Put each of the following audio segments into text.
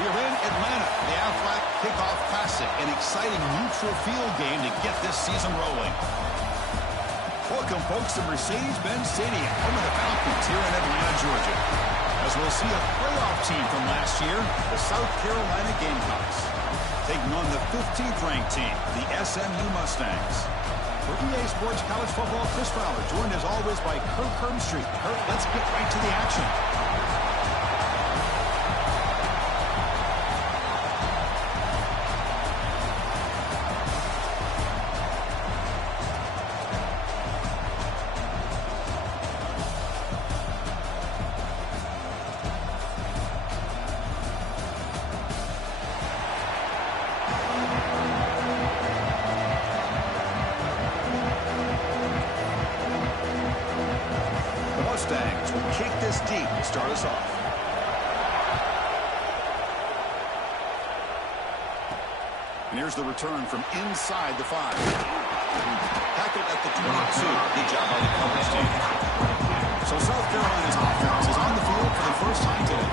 We are in Atlanta, the Aflac Kickoff Classic, an exciting neutral field game to get this season rolling. Welcome, folks, to Mercedes-Benz Stadium, home of the Falcons here in Atlanta, Georgia. As we'll see a playoff team from last year, the South Carolina Gamecocks, taking on the 15th ranked team, the SMU Mustangs. For EA Sports College Football, Chris Fowler, joined as always by Kirk Herbstreit. Kirk, let's get right to the action. Mustangs will kick this deep to start us off. And here's the return from inside the 5. Tackled at the 22. Good job by the coverage team. So South Carolina's offense is on the field for the first time today.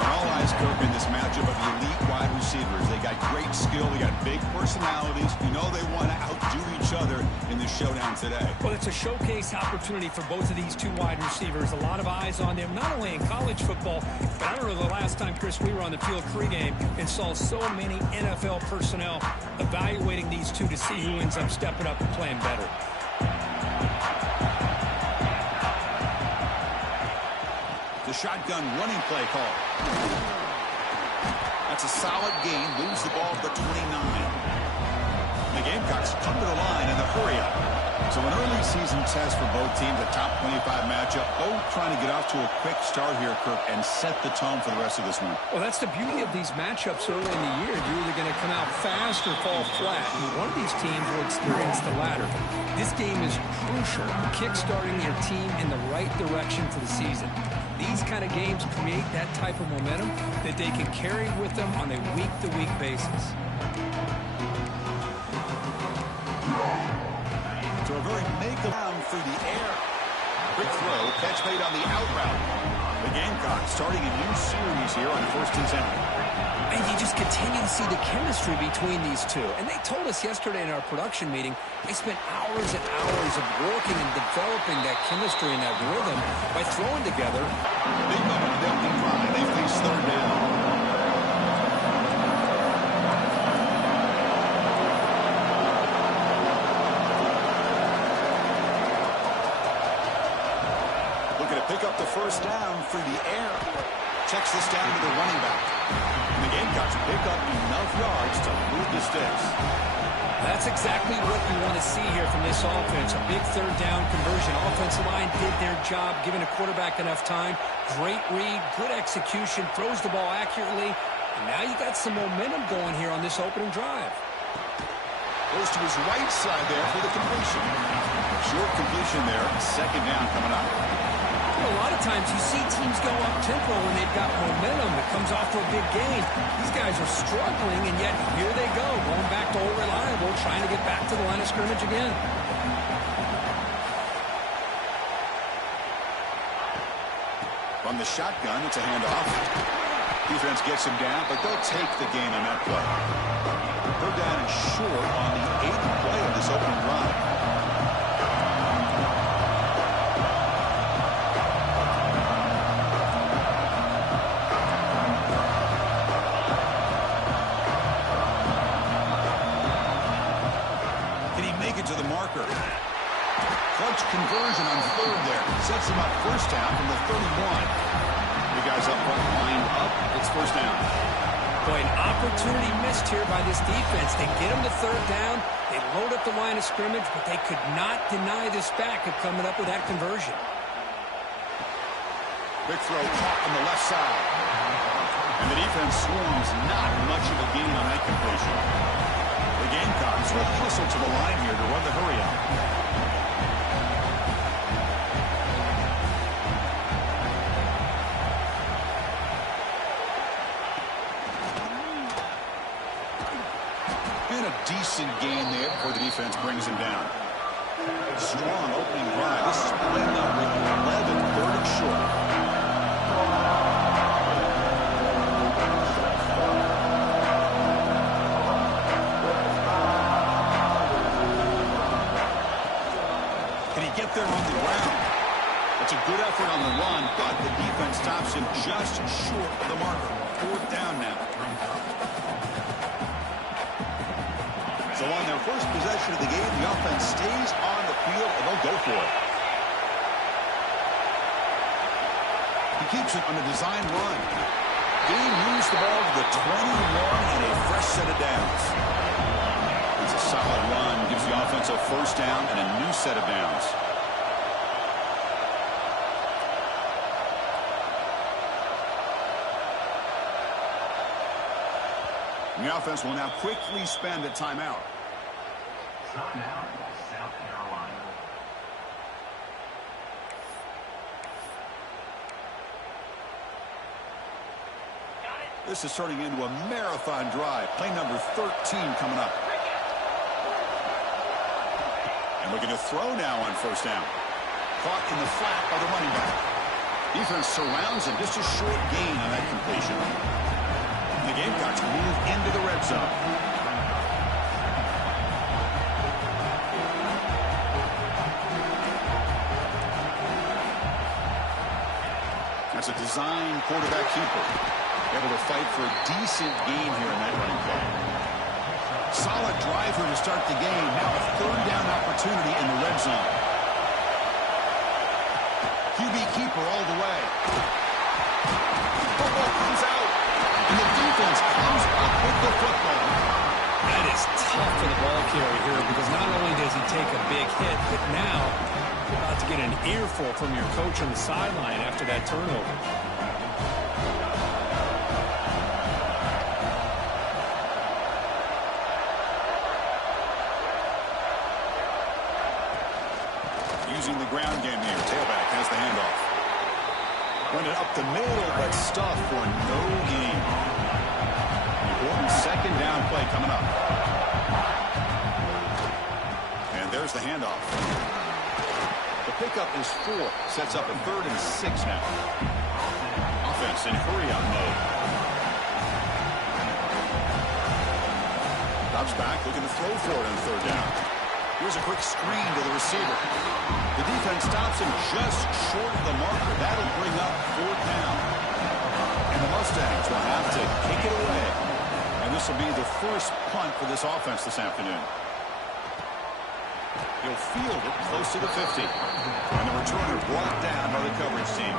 And all eyes, Kirk, in this matchup of the elite wide receivers. They got great skill. They got big personalities. You know they want to outdo each other in this showdown today. Well, it's a showcase opportunity for both of these two wide receivers. A lot of eyes on them, not only in college football, but I don't know the last time, Chris, we were on the field pregame and saw so many NFL personnel evaluating these two to see who ends up stepping up and playing better. The shotgun running play call. That's a solid gain. Lose the ball at the 29. The Gamecocks come to the line in the hurry-up. So an early season test for both teams, a top 25 matchup. Both trying to get off to a quick start here, Kirk, and set the tone for the rest of this one. Well, that's the beauty of these matchups early in the year. You're either going to come out fast or fall flat. And one of these teams will experience the latter. This game is crucial, kick-starting your team in the right direction for the season. These kind of games create that type of momentum that they can carry with them on a week-to-week basis. So a very make-around through the air. Quick throw, catch made on the out route. The Gamecocks starting a new series here on 1st and 10. And you just continue to see the chemistry between these two. And they told us yesterday in our production meeting, they spent hours and hours of working and developing that chemistry and that rhythm by throwing together. Big moment in the opening drive. They face 3rd down. Looking to pick up the 1st down through the air. Checks this down to the running back. And the Gamecocks pick up enough yards to move the sticks. That's exactly what you want to see here from this offense. A big 3rd down conversion. Offensive line did their job, giving a quarterback enough time. Great read, good execution, throws the ball accurately. And now you got some momentum going here on this opening drive. Goes to his right side there for the completion. Short completion there. 2nd down coming up. A lot of times you see teams go up-tempo when they've got momentum that comes off for a big gain. These guys are struggling, and yet here they go, going back to old reliable, trying to get back to the line of scrimmage again. From the shotgun, it's a handoff. Defense gets him down, but they'll take the gain on that play. 3rd down and short on the 8th play of this opening drive. To the marker. Clutch conversion on 3rd there. Sets him up 1st down from the 31. The guys up front lined up. It's 1st down. Boy, an opportunity missed here by this defense. They get him to 3rd down. They load up the line of scrimmage, but they could not deny this back of coming up with that conversion. Big throw caught on the left side. And the defense swarms not much of a gain on that completion. The Gamecocks will hustle to the line here to run the hurry-up. And a decent gain there before the defense brings him down. Strong opening drive. This is play number 11, 3rd and short. They get there on the ground. It's a good effort on the run, but the defense stops him just short of the marker. Fourth down now. So on their first possession of the game, the offense stays on the field, and they'll go for it. He keeps it on a design run. Game moves the ball to the 21 and a fresh set of downs. It's a solid run, gives the offense a first down and a new set of downs. And the offense will now quickly spend a timeout. Timeout, South Carolina. This is turning into a marathon drive. Play number 13 coming up. And looking to throw now on first down. Caught in the flat by the running back. Defense surrounds him. Just a short gain on that completion. The Gamecocks move into the red zone. That's a design quarterback keeper. Able to fight for a decent gain here in that running play. Solid driver to start the game. Now a third down opportunity in the red zone. QB keeper all the way. Football comes out. And the defense comes up with the football. That is tough for the ball carrier here because not only does he take a big hit, but now you're about to get an earful from your coach on the sideline after that turnover. Using the ground game here. Tailback has the handoff. Running up the middle, but stuffed for no gain. Important second down play coming up. And there's the handoff. The pickup is 4. Sets up a 3rd and 6 now. Offense in hurry-up mode. Drops back, looking to throw for it on 3rd down. Here's a quick screen to the receiver. The defense stops him just short of the marker. That'll bring up 4th down. And the Mustangs will have to kick it away. And this will be the first punt for this offense this afternoon. He'll field it close to the 50. And the returner brought down by the coverage team.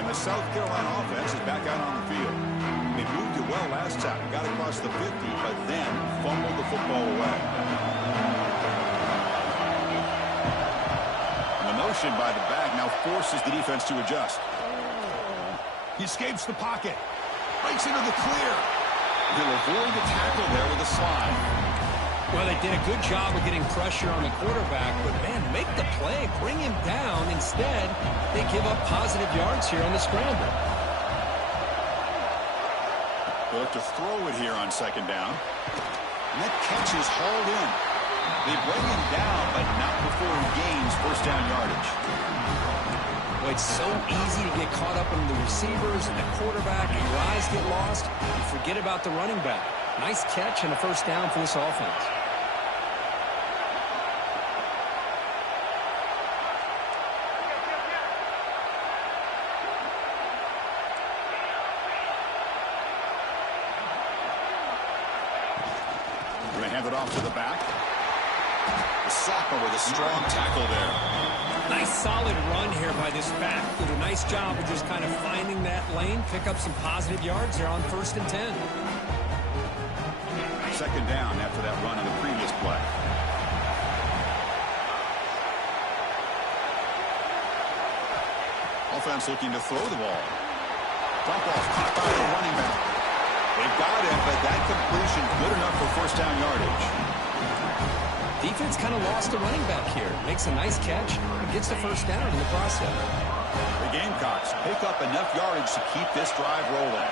And the South Carolina offense is back out on the field. They moved it well last time. Got across the 50, but then fumbled the football away. Motion by the back now forces the defense to adjust. He escapes the pocket. Breaks into the clear. He'll avoid the tackle there with a slide. Well, they did a good job of getting pressure on the quarterback, but, man, make the play. Bring him down. Instead, they give up positive yards here on the scramble. They'll look to throw it here on 2nd down. And that catch is hauled in. They bring him down, but not before he gains first down yardage. Well, it's so easy to get caught up in the receivers and the quarterback, and your eyes get lost. You forget about the running back. Nice catch and a first down for this offense. We're going to hand it off to the back. The sophomore with a strong tackle there. Nice solid run here by this back. Did a nice job of just kind of finding that lane, pick up some positive yards there on 1st and 10. 2nd down after that run on the previous play. Offense looking to throw the ball. Dump off caught by the running back. They got him, but that completion good enough for first down yardage. Defense kind of lost the running back here. Makes a nice catch and gets the first down in the process. The Gamecocks pick up enough yardage to keep this drive rolling.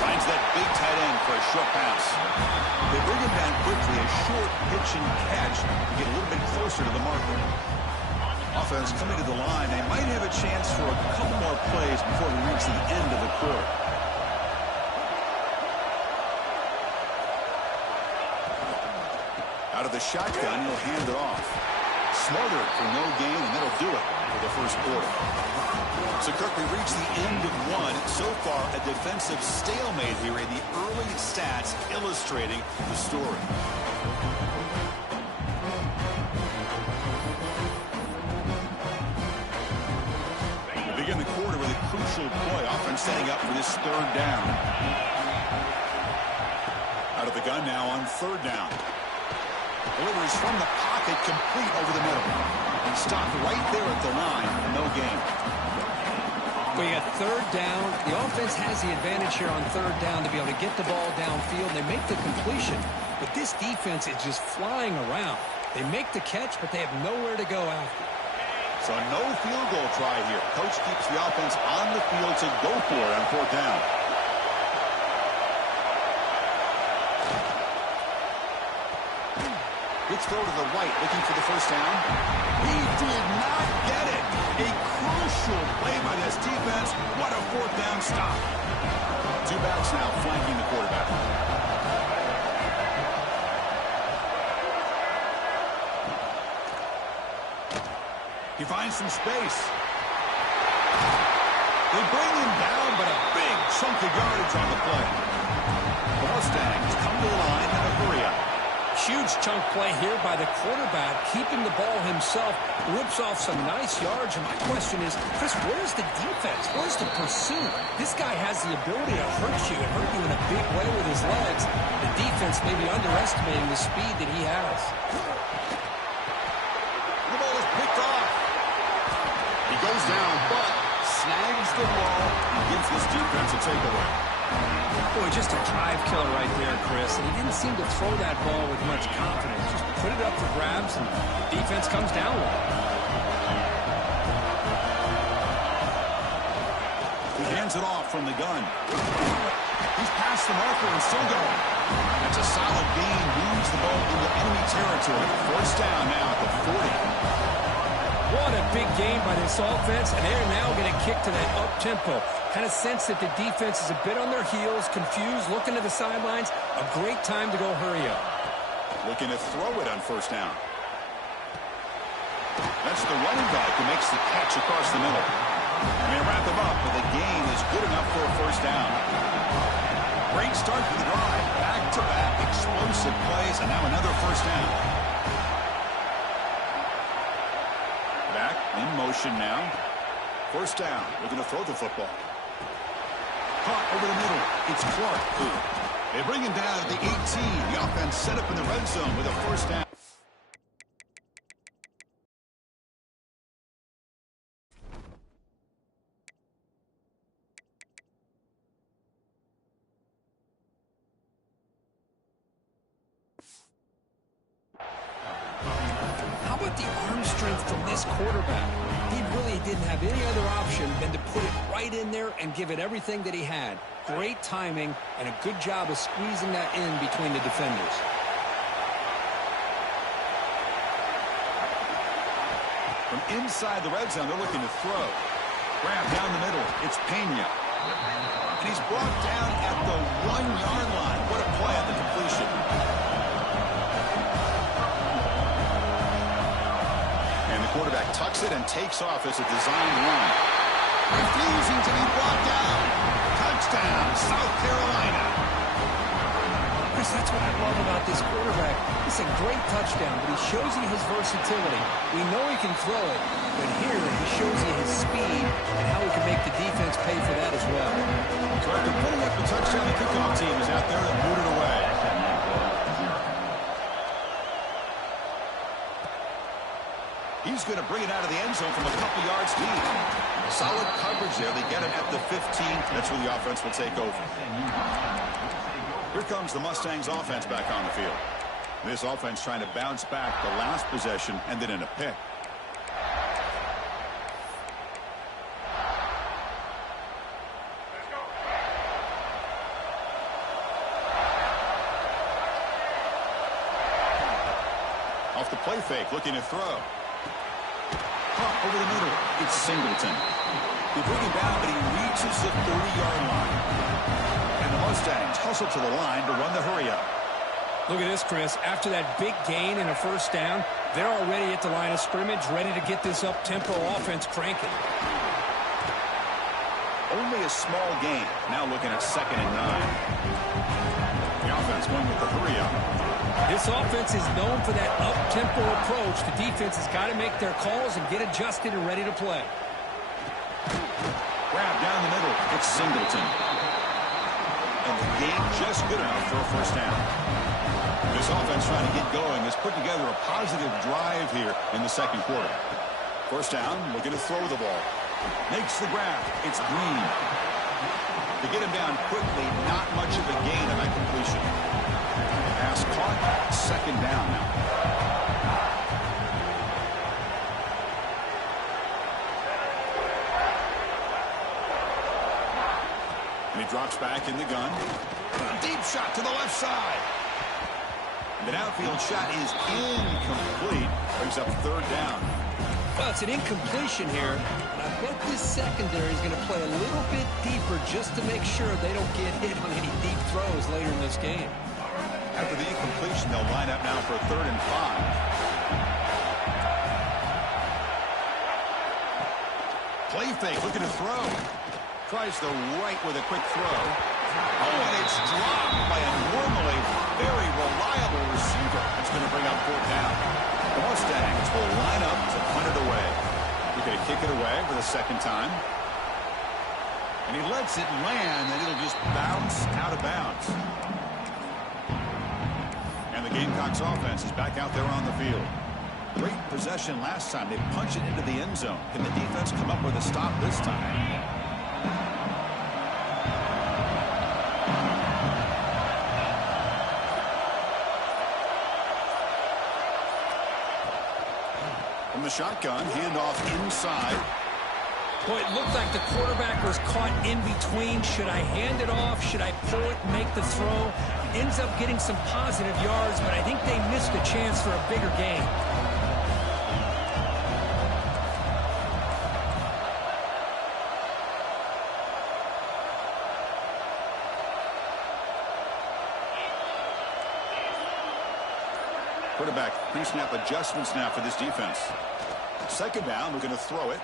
Finds that big tight end for a short pass. They bring him down quickly. A short pitch and catch to get a little bit closer to the marker. Offense coming to the line. They might have a chance for a couple more plays before we reach the end of the quarter. Out of the shotgun, he'll hand it off. Smothered for no gain, and that'll do it for the first quarter. So, Kirk, we reached the end of one. So far, a defensive stalemate here in the early stats illustrating the story. We begin the quarter with a crucial play. Offense setting up for this third down. Out of the gun now on third down. Delivers from the pocket, complete over the middle. And stopped right there at the line. No gain. We got third down. The offense has the advantage here on third down to be able to get the ball downfield. They make the completion, but this defense is just flying around. They make the catch, but they have nowhere to go after. So no field goal try here. Coach keeps the offense on the field to go for it on fourth down. Let's throw to the right, looking for the first down. He did not get it. A crucial play by this defense. What a fourth down stop. Two backs now flanking the quarterback. He finds some space. They bring him down, but a big chunk of yardage on the play. The Mustangs come to the line in a hurry up. Huge chunk play here by the quarterback, keeping the ball himself, rips off some nice yards. And my question is, Chris, where's the defense? Where's the pursuit? This guy has the ability to hurt you and hurt you in a big way with his legs. The defense may be underestimating the speed that he has. The ball is picked off. He goes down, but snags the ball and gives this defense a takeaway. Boy, just a drive killer right there, Chris. And he didn't seem to throw that ball with much confidence. Just put it up for grabs, and the defense comes down with it. He hands it off from the gun. He's past the marker and still going. That's a solid gain. Moves the ball into enemy territory. First down now at the 40. What a big game by this offense, and they're now going to kick to that up-tempo. Kind of sense that the defense is a bit on their heels, confused, looking to the sidelines. A great time to go hurry up. Looking to throw it on first down. That's the running back who makes the catch across the middle. And they wrap him up, but the gain is good enough for a first down. Great start to the drive. Back-to-back explosive plays, and now another first down. Back in motion now. First down. Looking to throw the football. Caught over the middle. It's Clark. They bring him down at the 18. The offense set up in the red zone with a first down. How about the arm strength from this quarterback? He really didn't have any other option than to put it right in there and give it everything that he had. Great timing and a good job of squeezing that in between the defenders. From inside the red zone, they're looking to throw. Grab down the middle. It's Pena. And he's brought down at the 1-yard line. What a play on the completion. And the quarterback tucks it and takes off as a designed run. Refusing to be brought down. Touchdown, South Carolina. Chris, that's what I love about this quarterback. It's a great touchdown, but he shows you his versatility. We know he can throw it, but here he shows you his speed and how he can make the defense pay for that as well. So after putting up the touchdown, the kickoff team is out there to boot it away. He's going to bring it out of the end zone from a couple yards deep. Solid coverage there. They get him at the 15. That's where the offense will take over. Here comes the Mustangs offense back on the field. This offense trying to bounce back the last possession, ended in a pick. Off the play fake, looking to throw. caught over the middle. It's Singleton. They bring him down, but he reaches the 30-yard line. And the Mustangs hustle to the line to run the hurry-up. Look at this, Chris. After that big gain and a first down, they're already at the line of scrimmage, ready to get this up-tempo offense cranking. Only a small gain. Now looking at 2nd and 9. The offense going with the hurry-up. This offense is known for that up-tempo approach. The defense has got to make their calls and get adjusted and ready to play. Grab down the middle. It's Singleton. And the gain just good enough for a first down. This offense trying to get going has put together a positive drive here in the second quarter. First down, looking to throw the ball. Makes the grab. It's Green. To get him down quickly, not much of a gain on that completion. Pass caught. 2nd down now. And he drops back in the gun. A deep shot to the left side. The downfield shot is incomplete. Brings up 3rd down. Well, it's an incompletion here. And I bet this secondary is going to play a little bit deeper just to make sure they don't get hit on any deep throws later in this game. After the incompletion, they'll line up now for 3rd and 5. Play fake, looking to throw. Tries the right with a quick throw. Oh, and it's dropped by a normally very reliable receiver. It's going to bring up 4th down. The Mustangs will line up to punt it away. They're going to kick it away for the 2nd time. And he lets it land, and it'll just bounce out of bounds. And the Gamecocks offense is back out there on the field. Great possession last time. They punch it into the end zone. Can the defense come up with a stop this time? From the shotgun, handoff inside. Boy, it looked like the quarterback was caught in between. Should I hand it off? Should I pull it and make the throw? Ends up getting some positive yards, but I think they missed a chance for a bigger gain. Quarterback pre-snap adjustments now for this defense. 2nd down, we're going to throw it.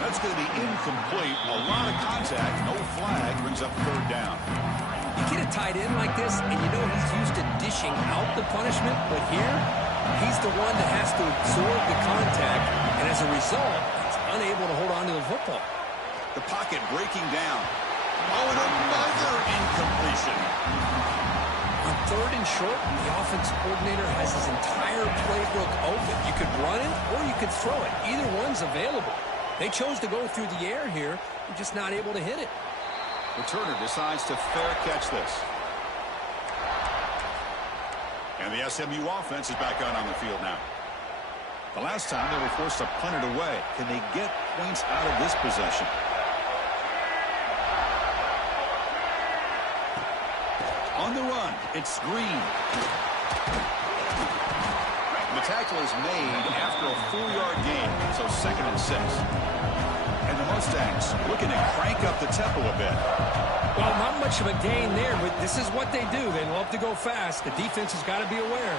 That's going to be incomplete. A lot of contact, no flag, brings up 3rd down. You get a tight end like this, and you know he's used to dishing out the punishment, but here, he's the one that has to absorb the contact, and as a result, he's unable to hold on to the football. The pocket breaking down. Oh, and another incompletion. On 3rd and short, the offense coordinator has his entire playbook open. You could run it or you could throw it. Either one's available. They chose to go through the air here. They're just not able to hit it. Returner decides to fair catch this. And the SMU offense is back out on the field now. The last time they were forced to punt it away. Can they get points out of this possession? On the run, it's Green. The tackle is made after a 4-yard gain, so 2nd and 6. And the Mustangs looking to crank up the tempo a bit. Well, not much of a gain there, but this is what they do. They love to go fast. The defense has got to be aware.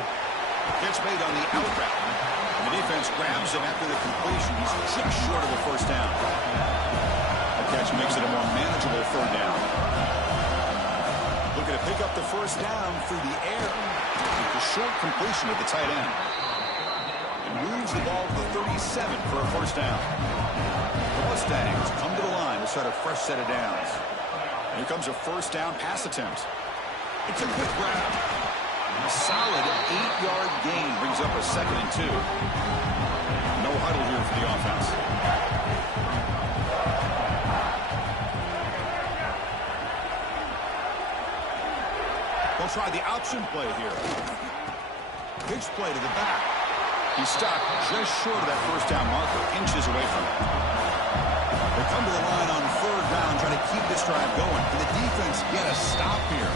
Catch made on the out route. The defense grabs him after the completion. He's just short of a first down. The catch makes it a more manageable 3rd down. Looking to pick up the first down through the air. The short completion of the tight end. And moves the ball to the 37 for a first down. The Mustangs come to the line to start a fresh set of downs. Here comes a first down pass attempt. It's a quick grab. A solid 8-yard gain brings up a 2nd and 2. No huddle here for the offense. They'll try the option play here. Pitch play to the back. He's stopped just short of that first down marker, inches away from it. They come to the line on 3rd down, trying to keep this drive going. Can the defense get a stop here?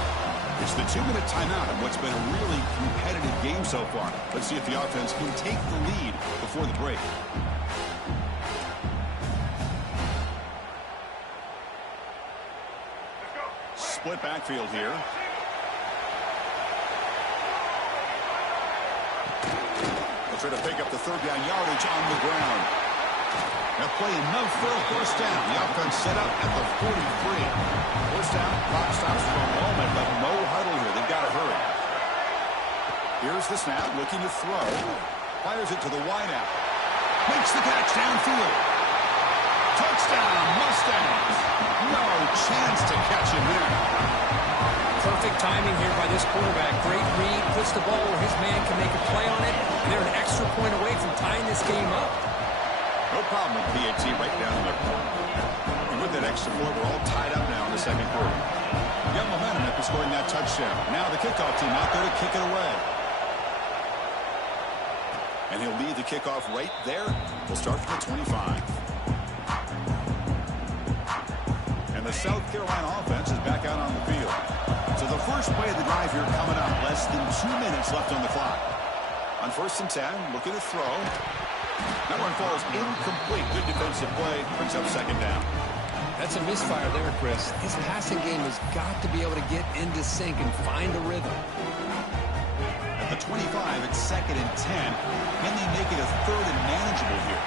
It's the 2-minute timeout of what's been a really competitive game so far. Let's see if the offense can take the lead before the break. Split backfield here. They'll try to pick up the third down yardage on the ground. They'll play enough for a first down. The offense set up at the 43. First down, clock stops for a moment, but no huddle here. They've got to hurry. Here's the snap, looking to throw. Fires it to the wideout. Makes the catch downfield. Touchdown, Mustangs. No chance to catch him there. Perfect timing here by this quarterback. Great read, puts the ball where his man can make a play on it, and they're an extra point away from tying this game up. No problem with PAT right down in the corner. And with that extra point, we're all tied up now in the second quarter. You got momentum after scoring that touchdown. Now the kickoff team out there to kick it away. And he'll lead the kickoff right there. We'll start from the 25. And the South Carolina offense is back out on the field. So the first play of the drive here coming up. Less than 2 minutes left on the clock. On 1st and 10, looking to throw. That one falls incomplete. Good defensive play. Brings up 2nd down. That's a misfire there, Chris. His passing game has got to be able to get into sync and find a rhythm. At the 25, it's 2nd and 10. Can they make it a 3rd and manageable here?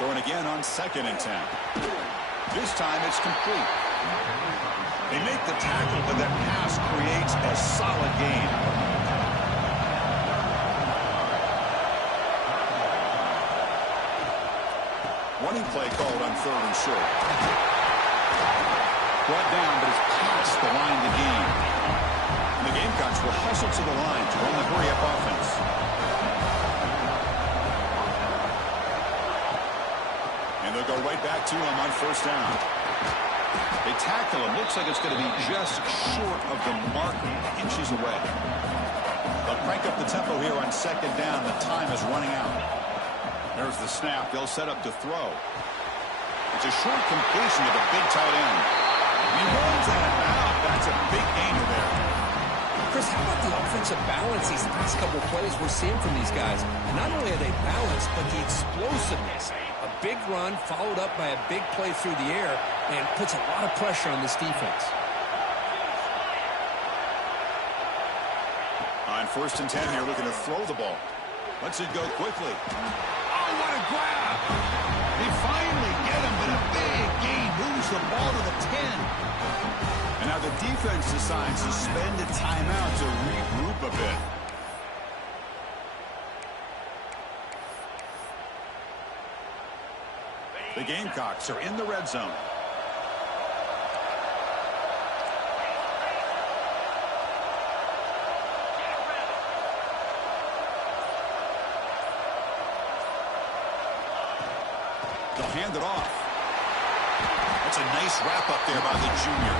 Throwing again on 2nd and 10. This time it's complete. They make the tackle, but that pass creates a solid gain. Running play called on 3rd and short. Brought down, but it's past the line to gain. And the Gamecocks will hustle to the line to run the hurry-up offense. And they'll go right back to him on 1st down. They tackle him. Looks like it's going to be just short of the marker, inches away. They'll crank up the tempo here on 2nd down. The time is running out. There's the snap. They'll set up to throw. It's a short completion to the big tight end. He runs that out. That's a big gainer there. Chris, how about the offensive balance these last couple of plays we're seeing from these guys? And not only are they balanced, but the explosiveness. A big run followed up by a big play through the air and puts a lot of pressure on this defense. On 1st and 10 here, looking to throw the ball. Lets it go quickly. Oh, what a grab! They finally get him, but a big gain moves the ball to the 10. And now the defense decides to spend a timeout to regroup a bit. The Gamecocks are in the red zone. They'll hand it off. That's a nice wrap up there by the junior.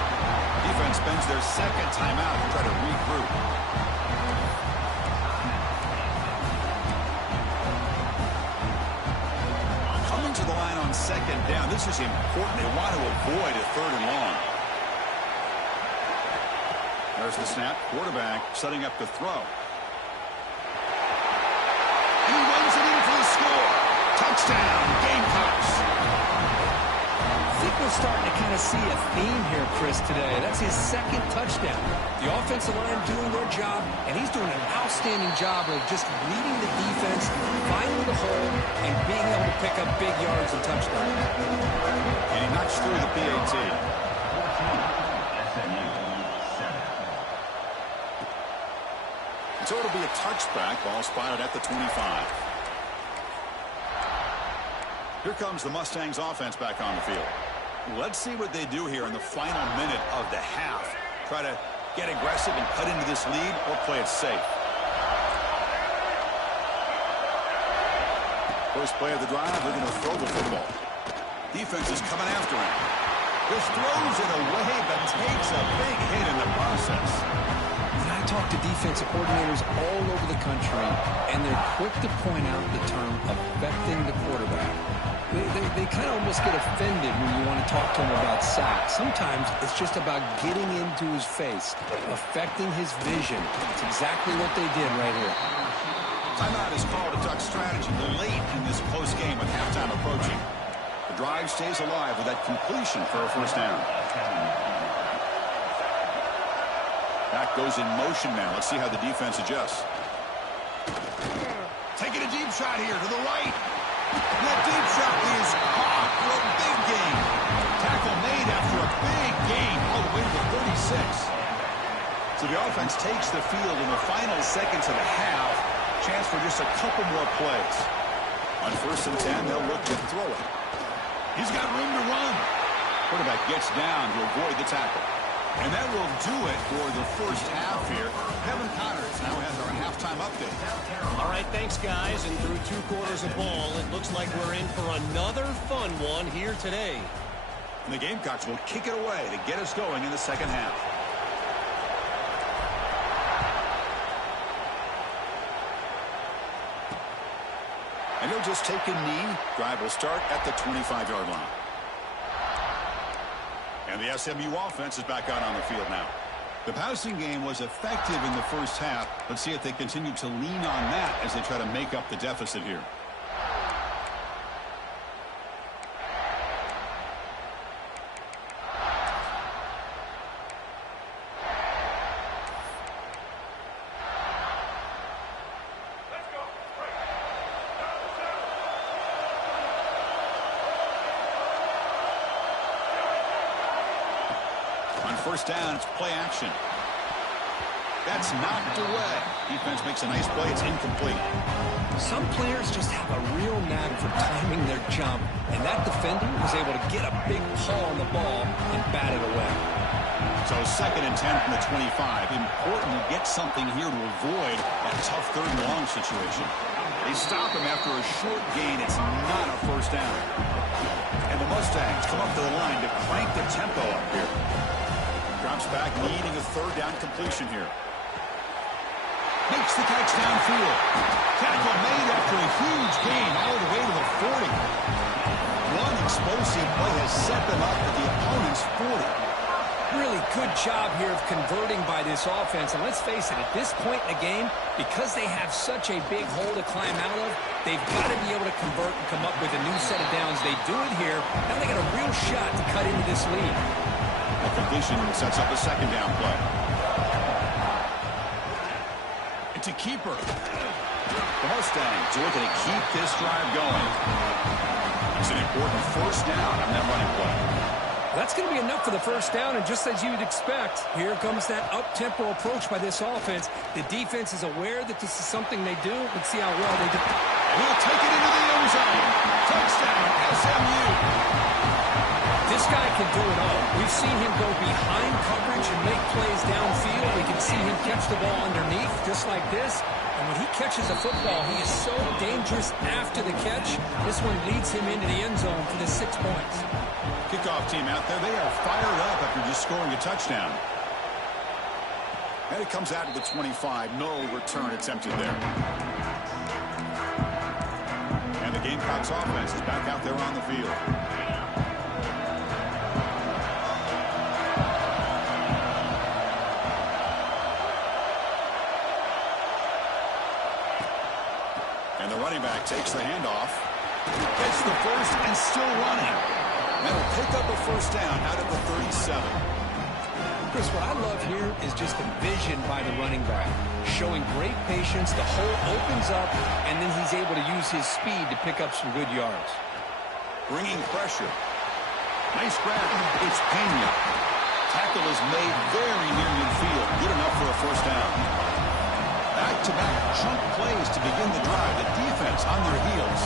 Defense spends their 2nd timeout to try to regroup. Coming to the line on 2nd down. This is important. They want to avoid a 3rd and long. There's the snap. Quarterback setting up to throw. And he runs it in for the score. Touchdown, Gamecocks. I think we're starting to kind of see a theme here, Chris, today. That's his 2nd touchdown. The offensive line doing their job, and he's doing an outstanding job of just leading the defense, finding the hole, and being able to pick up big yards and touchdowns. And he knocks through the PAT. SMU 7. So it'll be a touchback. Ball spotted at the 25. Here comes the Mustangs offense back on the field. Let's see what they do here in the final minute of the half. Try to get aggressive and cut into this lead or play it safe. First play of the drive, they're going to throw the football. Defense is coming after him. Just throws it away, but takes a big hit in the process. And I talk to defensive coordinators all over the country, and they're quick to point out the term affecting the quarterback. They kind of almost get offended when you want to talk to them about sacks. Sometimes it's just about getting into his face, affecting his vision. It's exactly what they did right here. Timeout is called to Duck strategy late in this close game with halftime approaching. The drive stays alive with that completion for a first down. Back goes in motion now. Let's see how the defense adjusts. Taking a deep shot here to the right. That deep shot is caught for a big gain. Tackle made after a big gain all the way to the 36. So the offense takes the field in the final seconds of the half. Chance for just a couple more plays. On 1st and 10, they'll look to throw it. He's got room to run. Quarterback gets down to avoid the tackle. And that will do it for the first half here. Kevin Connors now has our halftime update. All right, thanks, guys. And through 2 quarters of ball, it looks like we're in for another fun one here today. And the Gamecocks will kick it away to get us going in the second half. And he'll just take a knee. Drive will start at the 25-yard line. And the SMU offense is back out on the field now. The passing game was effective in the first half. Let's see if they continue to lean on that as they try to make up the deficit here. First down, it's play action. That's knocked away. Defense makes a nice play. It's incomplete. Some players just have a real knack for timing their jump, and that defender was able to get a big paw on the ball and bat it away. So 2nd and 10 from the 25. Important to get something here to avoid that tough 3rd and long situation. They stop him after a short gain. It's not a first down. And the Mustangs come up to the line to crank the tempo up here. Drops back, needing a 3rd down completion here. Makes the catch downfield. Tackle made after a huge gain all the way to the 40. One explosive play has set them up at the opponent's 40. Really good job here of converting by this offense. And let's face it, at this point in the game, because they have such a big hole to climb out of, they've got to be able to convert and come up with a new set of downs. They do it here. Now they got a real shot to cut into this lead. The completion sets up a 2nd down play. It's a keeper. The Mustangs are looking to keep this drive going. It's an important first down on that running play. That's going to be enough for the first down, and just as you'd expect, here comes that up-tempo approach by this offense. The defense is aware that this is something they do. Let's see how well they do. We'll take it into the end zone. Touchdown, SMU. This guy can do it all. We've seen him go behind coverage and make plays downfield. We can see him catch the ball underneath, just like this. And when he catches a football, he is so dangerous after the catch. This one leads him into the end zone for the 6 points. Kickoff team out there. They are fired up after just scoring a touchdown. And it comes out to the 25. No return attempted there. And the Gamecocks offense is back out there on the field. And the running back takes the handoff. Gets the first and still running. That'll pick up a first down out of the 37. Chris, what I love here is just the vision by the running back. Showing great patience, the hole opens up, and then he's able to use his speed to pick up some good yards. Bringing pressure. Nice grab. It's Pena. Tackle is made very near midfield. Good enough for a first down. Back-to-back chunk plays to begin the drive. The defense on their heels.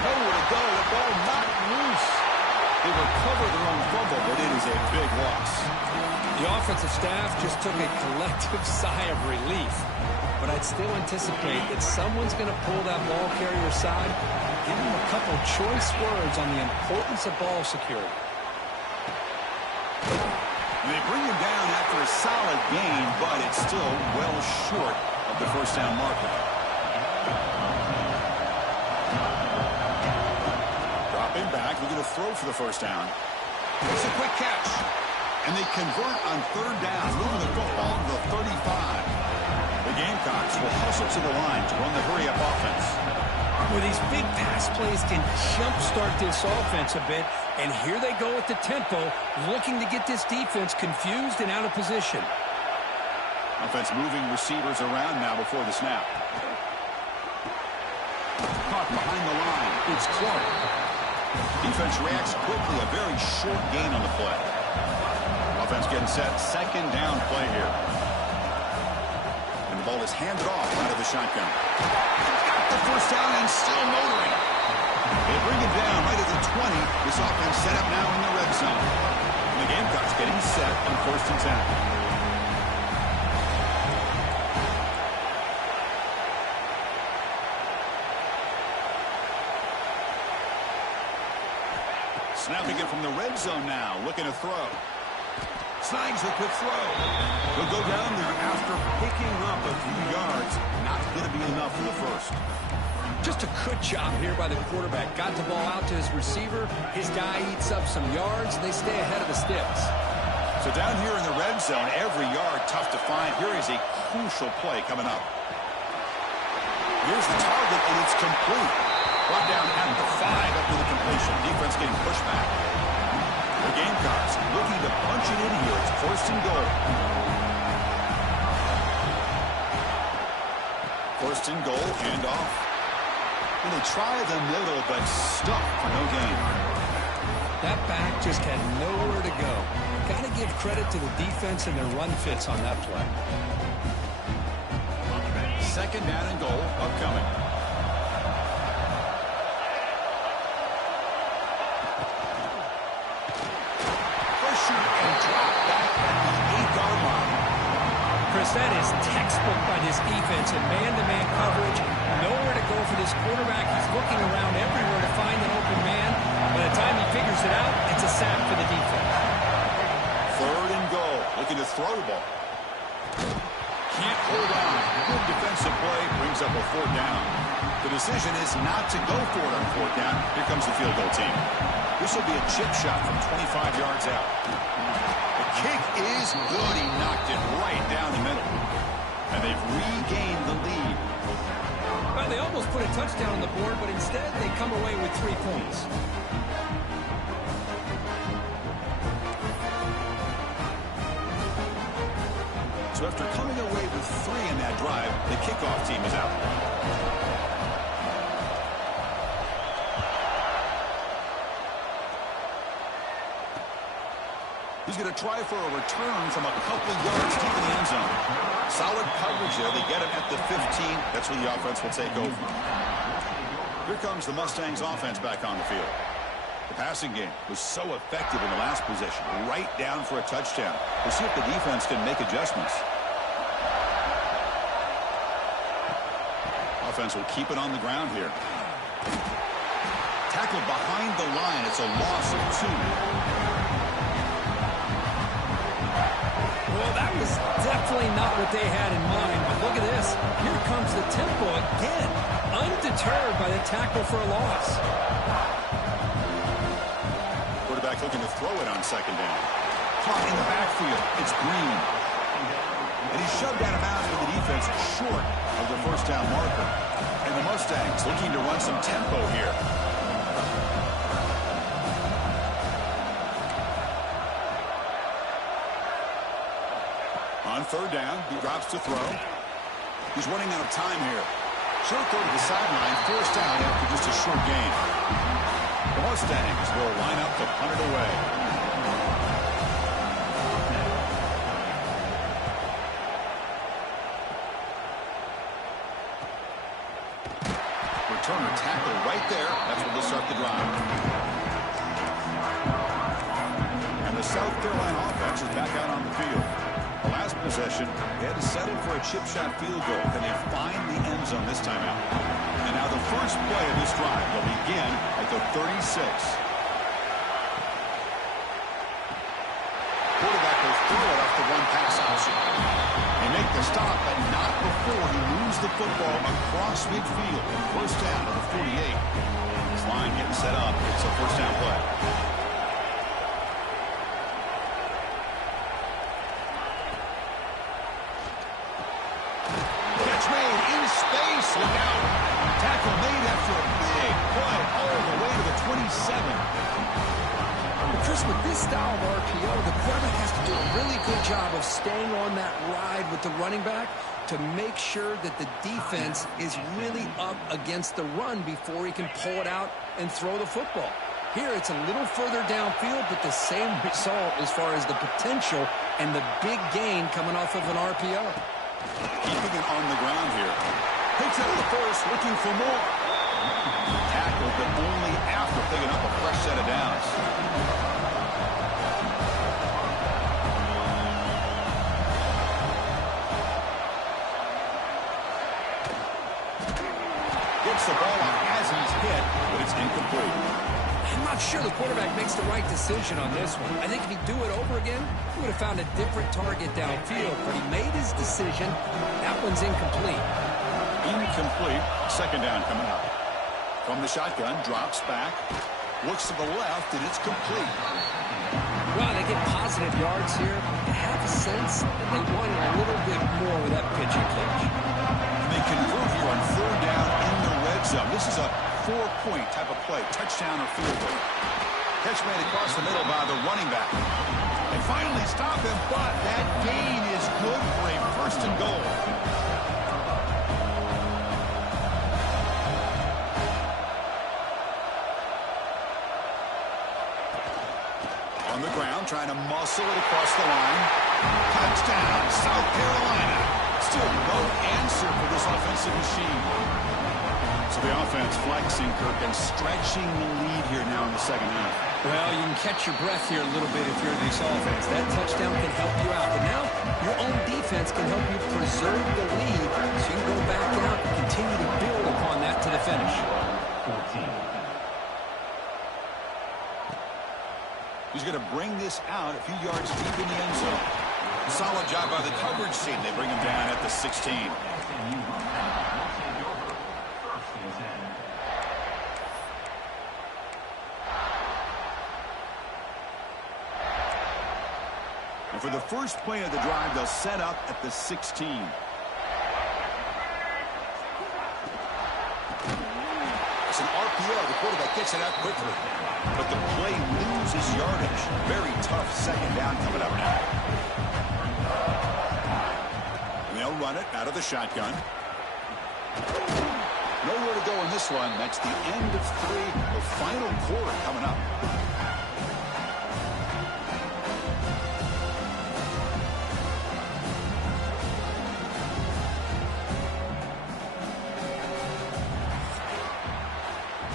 Nowhere to go. The ball knocked loose. They recover their own fumble, but it is a big loss. The offensive staff just took a collective sigh of relief. But I'd still anticipate that someone's going to pull that ball carrier aside, give him a couple choice words on the importance of ball security. They bring him down after a solid gain, but it's still well short of the first down marker. Dropping back, looking to throw for the first down. It's a quick catch. And they convert on third down, moving the football to the 35. The Gamecocks will hustle to the line to run the hurry-up offense. Well, these big pass plays can jumpstart this offense a bit, and here they go at the tempo, looking to get this defense confused and out of position. Offense moving receivers around now before the snap. Caught behind the line. It's Clark. Defense reacts quickly, a very short gain on the play. Offense getting set, second down play here. And the ball is handed off out of the shotgun. Got the first down and still motoring. They bring it down right at the 20. This offense set up now in the red zone. And the Gamecocks getting set on first and 10. Snapping it from the red zone now, looking to throw. Snags the quick throw. He'll go down there after picking up a few yards. Not going to be enough for the first. Just a good job here by the quarterback. Got the ball out to his receiver. His guy eats up some yards. They stay ahead of the sticks. So down here in the red zone, every yard tough to find. Here is a crucial play coming up. Here's the target, and it's complete. Brought down at the 5 after the completion. Defense getting pushed back. The Gamecocks looking to punch it in here. It's first and goal. First and goal, handoff. And they try the middle, but stuck for no gain. That back just had nowhere to go. Got to give credit to the defense and their run fits on that play. Second down and goal upcoming. That is textbook by this defense in man-to-man coverage. Nowhere to go for this quarterback. He's looking around everywhere to find an open man. By the time he figures it out, it's a sack for the defense. Third and goal. Looking to throw the ball. Can't hold on. Good defensive play. Brings up a fourth down. The decision is not to go for it on fourth down. Here comes the field goal team. This will be a chip shot from 25 yards out. Kick is good. He knocked it right down the middle. And they've regained the lead. Well, they almost put a touchdown on the board, but instead they come away with 3 points. So after coming away with 3 in that drive, the kickoff team is out. He's going to try for a return from a couple yards deep in the end zone. Solid coverage there. They get him at the 15. That's where the offense will take over. Here comes the Mustangs offense back on the field. The passing game was so effective in the last possession. Right down for a touchdown. We'll see if the defense can make adjustments. Offense will keep it on the ground here. Tackled behind the line. It's a loss of 2. Well, that was definitely not what they had in mind. But look at this. Here comes the tempo again. Undeterred by the tackle for a loss. Quarterback looking to throw it on second down. Caught in the backfield. It's Green. And he's shoved out of bounds with the defense short of the first down marker. And the Mustangs looking to run some tempo here. On third down, he drops to throw. He's running out of time here. Short throw to the sideline, forced out after just a short gain. The Mustangs will line up to punt it away. Returner tackle right there. That's where they'll start the drive. And the South Carolina offense is back out on the field. The last possession, they had to settle for a chip shot field goal. Can they find the end zone this time out? And now the first play of this drive will begin at the 36. Quarterback will throw it off the one-pass option. They make the stop, but not before he moves the football across midfield. First down to the 48. This line getting set up. It's a first down play. Catch made in space. Look out. Tackle made after a big play all the way to the 27. Chris, with this style of RPO, the quarterback has to do a really good job of staying on that ride with the running back to make sure that the defense is really up against the run before he can pull it out and throw the football. Here, it's a little further downfield, but the same result as far as the potential and the big gain coming off of an RPO. Keeping it on the ground here. Takes it to the first, looking for more. Tackled, but only after picking up a fresh set of downs. Gets the ball off as he's hit, but it's incomplete. I'm not sure the quarterback makes the right decision on this one. I think if he'd do it over again, he would have found a different target downfield, but he made his decision. That one's incomplete. Incomplete. Second down coming up. From the shotgun, drops back, looks to the left, and it's complete. Well, they get positive yards here. I have a sense that they wanted a little bit more with that pitch and catch. They convert here on third down in the red zone. This is a 4-point type of play, touchdown or field goal. Catch made across the middle by the running back. They finally stop him, but that gain is good for a first and goal. On the ground, trying to muscle it across the line. Touchdown, South Carolina. Still no answer for this offensive machine. So the offense flexing, Kirk, and stretching the lead here now in the second half. Well, you can catch your breath here a little bit if you're this offense. That touchdown can help you out. But now your own defense can help you preserve the lead so you can go back out and continue to build upon that to the finish. 14. He's going to bring this out a few yards deep in the end zone. Solid job by the coverage team. They bring him down at the 16. And for the first play of the drive, they'll set up at the 16. It's an RPO. The quarterback gets it out quickly. But the play loses yardage. Very tough second down coming up now. And they'll run it out of the shotgun. Nowhere to go in this one. That's the end of 3. The final quarter coming up.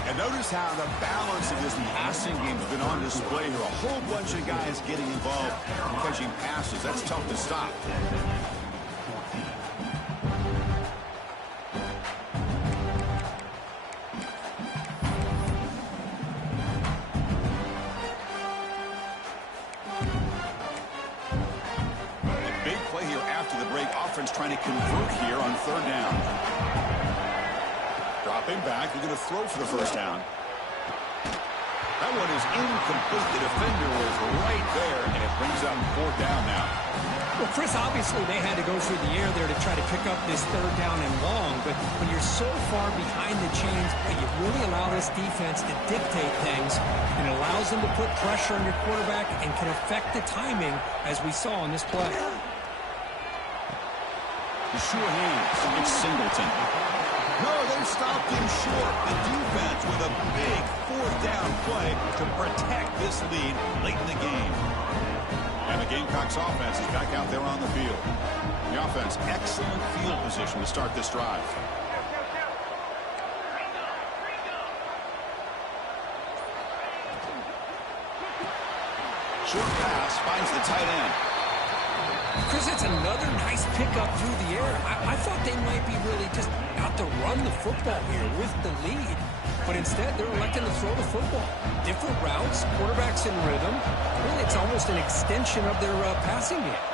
And notice how the balance of this passing game has been on display here. A whole bunch of guys getting involved in catching passes. That's tough to stop. A big play here after the break. Offense trying to convert here on third down. Dropping back, they're going to throw for the first down. That one is incomplete. The defender was right there, and it brings up fourth down now. Well, Chris, obviously they had to go through the air there to try to pick up this third down and long, but when you're so far behind the chains, you really allow this defense to dictate things, and it allows them to put pressure on your quarterback and can affect the timing, as we saw in this play. The sure hands. It's Singleton. No, they stopped him short. The defense with a big fourth down play to protect this lead late in the game. And the Gamecocks offense is back out there on the field. The offense, excellent field position to start this drive. Short pass finds the tight end. Chris, it's another nice pickup through the air. I thought they might be really just out to run the football here with the lead. But instead, they're electing to throw the football. Different routes, quarterbacks in rhythm. Really, it's almost an extension of their passing game.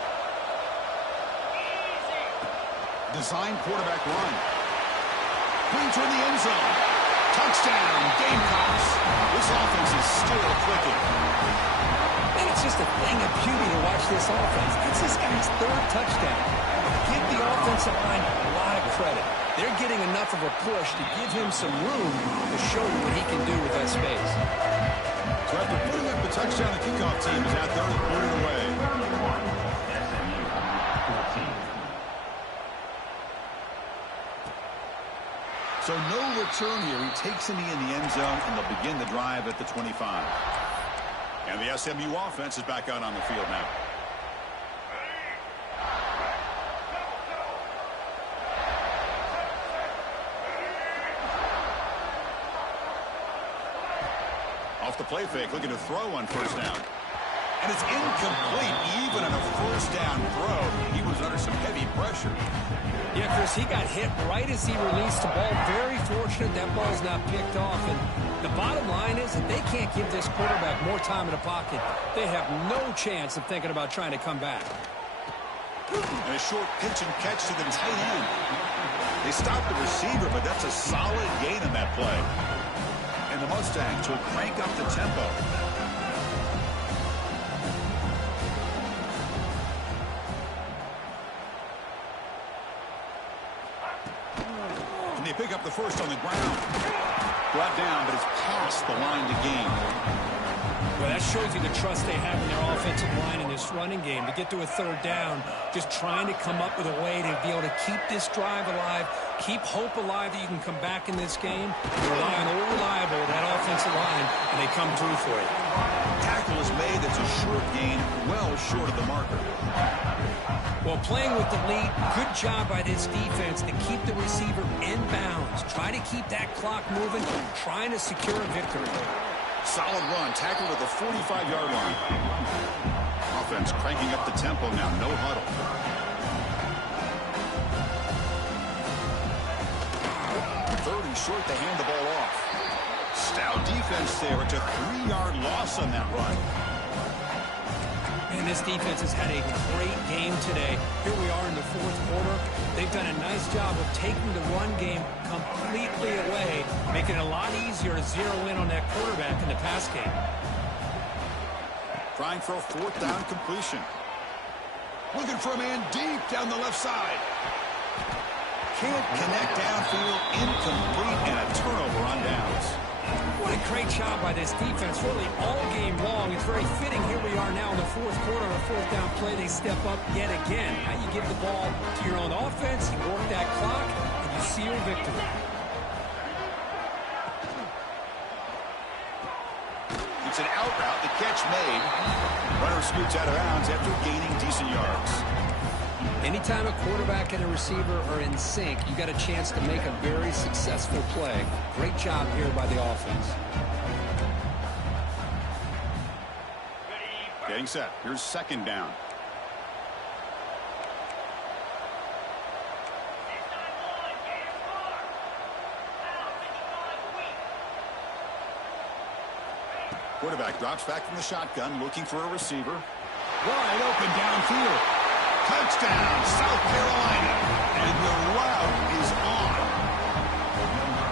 Design quarterback run. Clean toward the end zone. Touchdown, Gamecocks. This offense is still clicking. And it's just a thing of beauty to watch this offense. That's this guy's third touchdown. Give the offensive line a lot of credit. They're getting enough of a push to give him some room to show you what he can do with that space. So after putting up the touchdown, the kickoff team is out there to put it away. SMU 14. So no return here. He takes it in the end zone, and they'll begin the drive at the 25. And the SMU offense is back out on the field now. Off the play fake, looking to throw on first down. And it's incomplete. Even on a first down throw, he was under some heavy pressure. Yeah, Chris, he got hit right as he released the ball. Very fortunate that ball's not picked off. And the bottom line is that they can't give this quarterback more time in the pocket. They have no chance of thinking about trying to come back. And a short pitch and catch to the tight end. They stopped the receiver, but that's a solid gain on that play. And the Mustangs will crank up the tempo. And they pick up the first on the ground. Brought down, but it's past the line to gain. Well, that shows you the trust they have in their offensive line in this running game. To get to a third down, just trying to come up with a way to be able to keep this drive alive, keep hope alive that you can come back in this game. Rely on old reliable, that offensive line, and they come through for you. Tackle is made. That's a short gain, well short of the marker. Well, playing with the lead, good job by this defense to keep the receiver in bounds. Try to keep that clock moving, trying to secure a victory. Solid run, tackled at the 45-yard line. Offense cranking up the tempo now, no huddle. Third and short to hand the ball off. Stout defense there. It's a 3-yard loss on that run. And this defense has had a great game today. Here we are in the fourth quarter. They've done a nice job of taking the run game completely away, making it a lot easier to zero in on that quarterback in the pass game. Trying for a fourth down completion. Looking for a man deep down the left side. Can't connect downfield, incomplete, and a turnover on downs. What a great job by this defense, really all game long. It's very fitting. Here we are now in the fourth quarter. On a fourth down play, they step up yet again. Now you give the ball to your own offense, you work that clock, and you seal victory. It's an out route, the catch made. Runner scoots out of bounds after gaining decent yards. Anytime a quarterback and a receiver are in sync, you got a chance to make a very successful play. Great job here by the offense. Getting set. Here's second down. Quarterback drops back from the shotgun, looking for a receiver. Wide open downfield. Touchdown, South Carolina. And the route is on.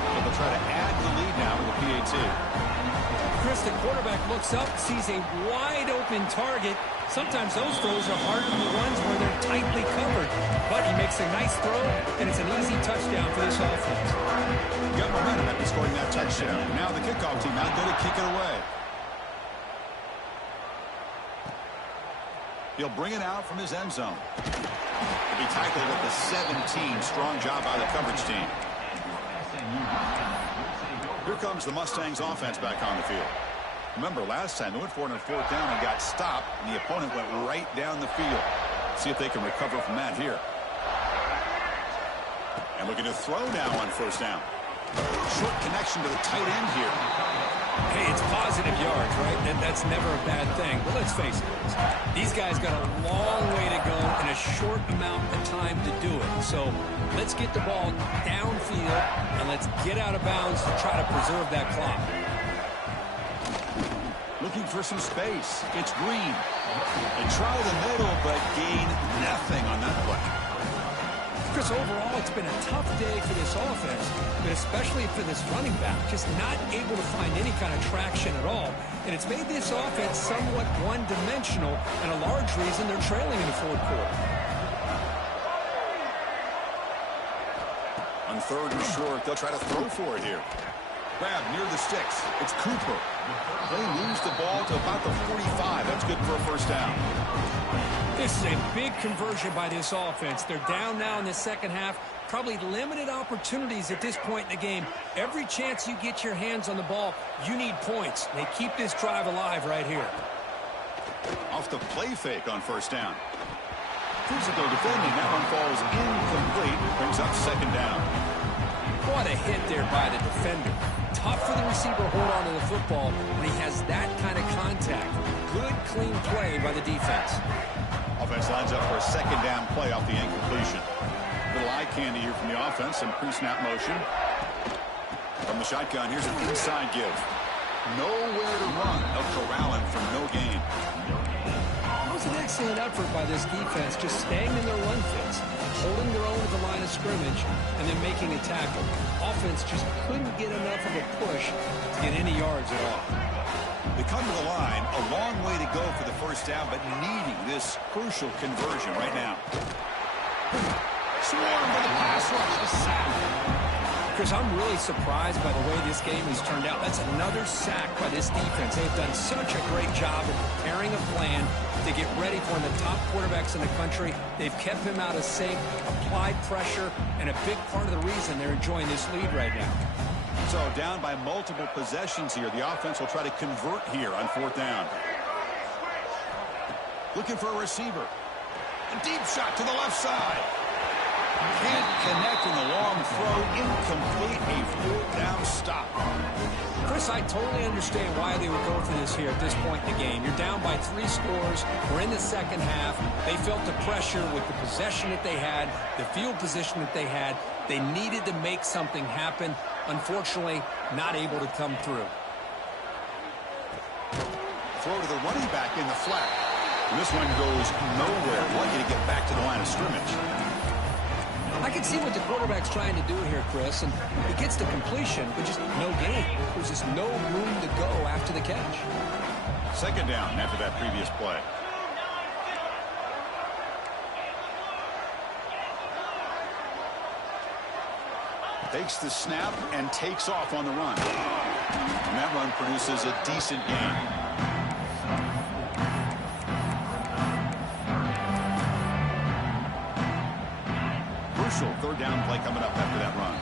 And they'll try to add the lead now with the PAT. Chris, the quarterback looks up, sees a wide open target. Sometimes those throws are harder than the ones where they're tightly covered. But he makes a nice throw, and it's an easy touchdown for this offense. Got momentum after scoring that touchdown. Now the kickoff team out there to kick it away. He'll bring it out from his end zone. He'll be tackled at the 17. Strong job by the coverage team. Here comes the Mustangs offense back on the field. Remember, last time they went for it on fourth down and got stopped, and the opponent went right down the field. See if they can recover from that here. And looking to throw now on first down. Short connection to the tight end here. Hey, it's positive yards, right? And that's never a bad thing. But let's face it, these guys got a long way to go in a short amount of time to do it. So let's get the ball downfield, and let's get out of bounds to try to preserve that clock. Looking for some space. It's Green. They try the middle, but gain nothing on that play. Chris, overall, it's been a tough day for this offense, but especially for this running back, just not able to find any kind of traction at all. And it's made this offense somewhat one-dimensional, and a large reason they're trailing in the fourth quarter. On third and short, they'll try to throw for it here. Grab near the sticks. It's Cooper. They lose the ball to about the 45. That's good for a first down. This is a big conversion by this offense. They're down now in the second half. Probably limited opportunities at this point in the game. Every chance you get your hands on the ball, you need points. They keep this drive alive right here. Off the play fake on first down. Physical defending. That one falls incomplete. Brings up second down. What a hit there by the defender. Tough for the receiver to hold on to the football when he has that kind of contact. Good, clean play by the defense. Offense lines up for a second down play off the incompletion. Little eye candy here from the offense. Some pre-snap motion. From the shotgun, here's an inside give. Nowhere to run. They'll corral him for no gain. That was an excellent effort by this defense, just staying in their run fits, holding their own at the line of scrimmage, and then making a tackle. Offense just couldn't get enough of a push to get any yards at all. They come to the line, a long way to go for the first down, but needing this crucial conversion right now. Swarm for the pass rush, a sack. Chris, I'm really surprised by the way this game has turned out. That's another sack by this defense. They've done such a great job of preparing a plan to get ready for one of the top quarterbacks in the country. They've kept him out of sync, applied pressure, and a big part of the reason they're enjoying this lead right now. So down by multiple possessions here. The offense will try to convert here on fourth down. Looking for a receiver. A deep shot to the left side. Can't connect in the long throw. Incomplete. A fourth down stop. Chris, I totally understand why they would go for this here at this point in the game. You're down by 3 scores. We're in the second half. They felt the pressure with the possession that they had, the field position that they had. They needed to make something happen. Unfortunately, not able to come through. Throw to the running back in the flat. And this one goes nowhere. Lucky to get back to the line of scrimmage. I can see what the quarterback's trying to do here, Chris, and he gets the completion, but just no gain. There's just no room to go after the catch. Second down after that previous play. Takes the snap and takes off on the run. And that run produces a decent gain. Crucial third down play coming up after that run.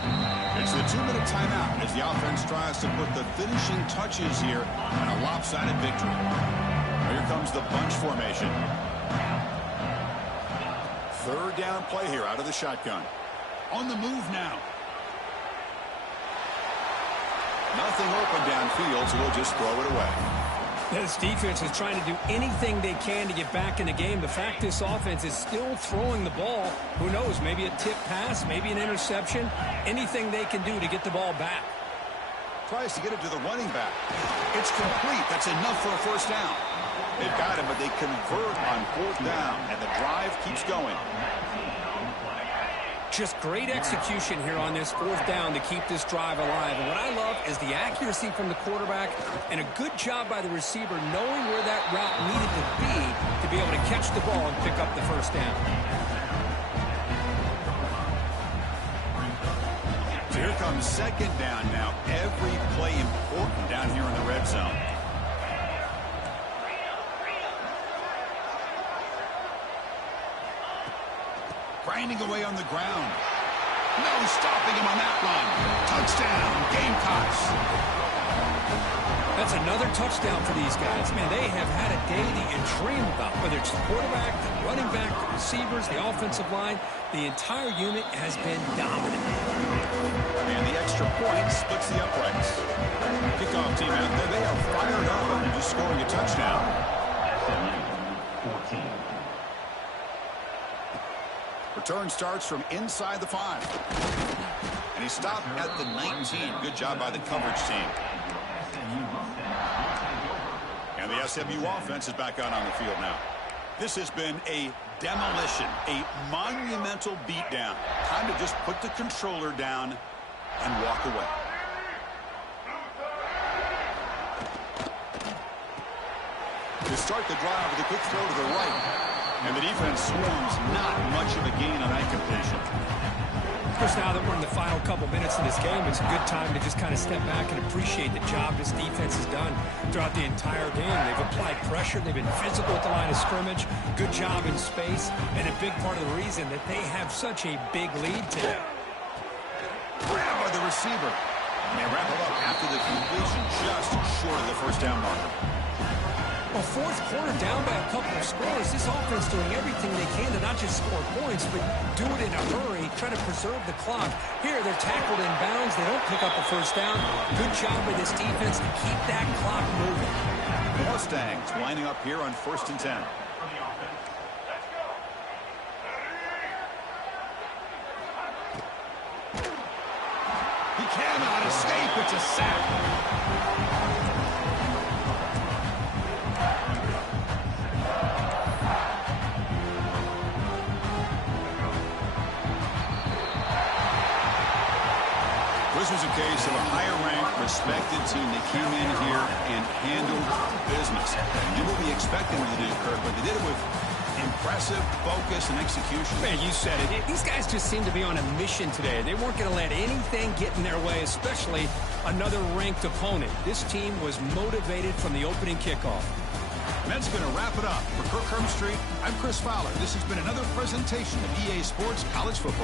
It's the 2-minute timeout as the offense tries to put the finishing touches here on a lopsided victory. Here comes the bunch formation. Third down play here out of the shotgun. On the move now. Nothing open downfield, so we'll just throw it away. This defense is trying to do anything they can to get back in the game. The fact this offense is still throwing the ball, who knows, maybe a tip pass, maybe an interception, anything they can do to get the ball back. Tries to get it to the running back. It's complete. That's enough for a first down. They've got him, but they convert on fourth down, and the drive keeps going. Just great execution here on this fourth down to keep this drive alive. And what I love is the accuracy from the quarterback and a good job by the receiver knowing where that route needed to be able to catch the ball and pick up the first down. So here comes second down now. Every play important down here in the red zone. Grinding away on the ground. No stopping him on that run. Touchdown, Gamecocks. That's another touchdown for these guys. Man, they have had a day that you dream about. Whether it's the quarterback, the running back, the receivers, the offensive line, the entire unit has been dominant. And the extra point splits the uprights. Kickoff team out there, they are fired up after just scoring a touchdown. SMU 14. Return starts from inside the 5. And he stopped at the 19. Good job by the coverage team. And the SMU offense is back out on the field now. This has been a demolition, a monumental beatdown. Time to just put the controller down and walk away. To start the drive with a quick throw to the right. And the defense swarms, not much of a gain on that completion. Of course, now that we're in the final couple minutes of this game, it's a good time to just kind of step back and appreciate the job this defense has done throughout the entire game. They've applied pressure. They've been physical at the line of scrimmage. Good job in space. And a big part of the reason that they have such a big lead today. Grab by the receiver. And they wrap it up after the completion, just short of the first down marker. Well, fourth quarter down by a couple of scores. This offense doing everything they can to not just score points, but do it in a hurry, try to preserve the clock. Here, they're tackled in bounds. They don't pick up the first down. Good job by this defense to keep that clock moving. The Mustangs lining up here on 1st and 10. He cannot escape. It's a sack. This was a case of a higher-ranked, respected team that came in here and handled business. You did what we expected them to do, Kirk, but they did it with impressive focus and execution. Man, you said it. These guys just seem to be on a mission today. They weren't going to let anything get in their way, especially another ranked opponent. This team was motivated from the opening kickoff. And that's going to wrap it up. For Kirk Street, I'm Chris Fowler. This has been another presentation of EA Sports College Football.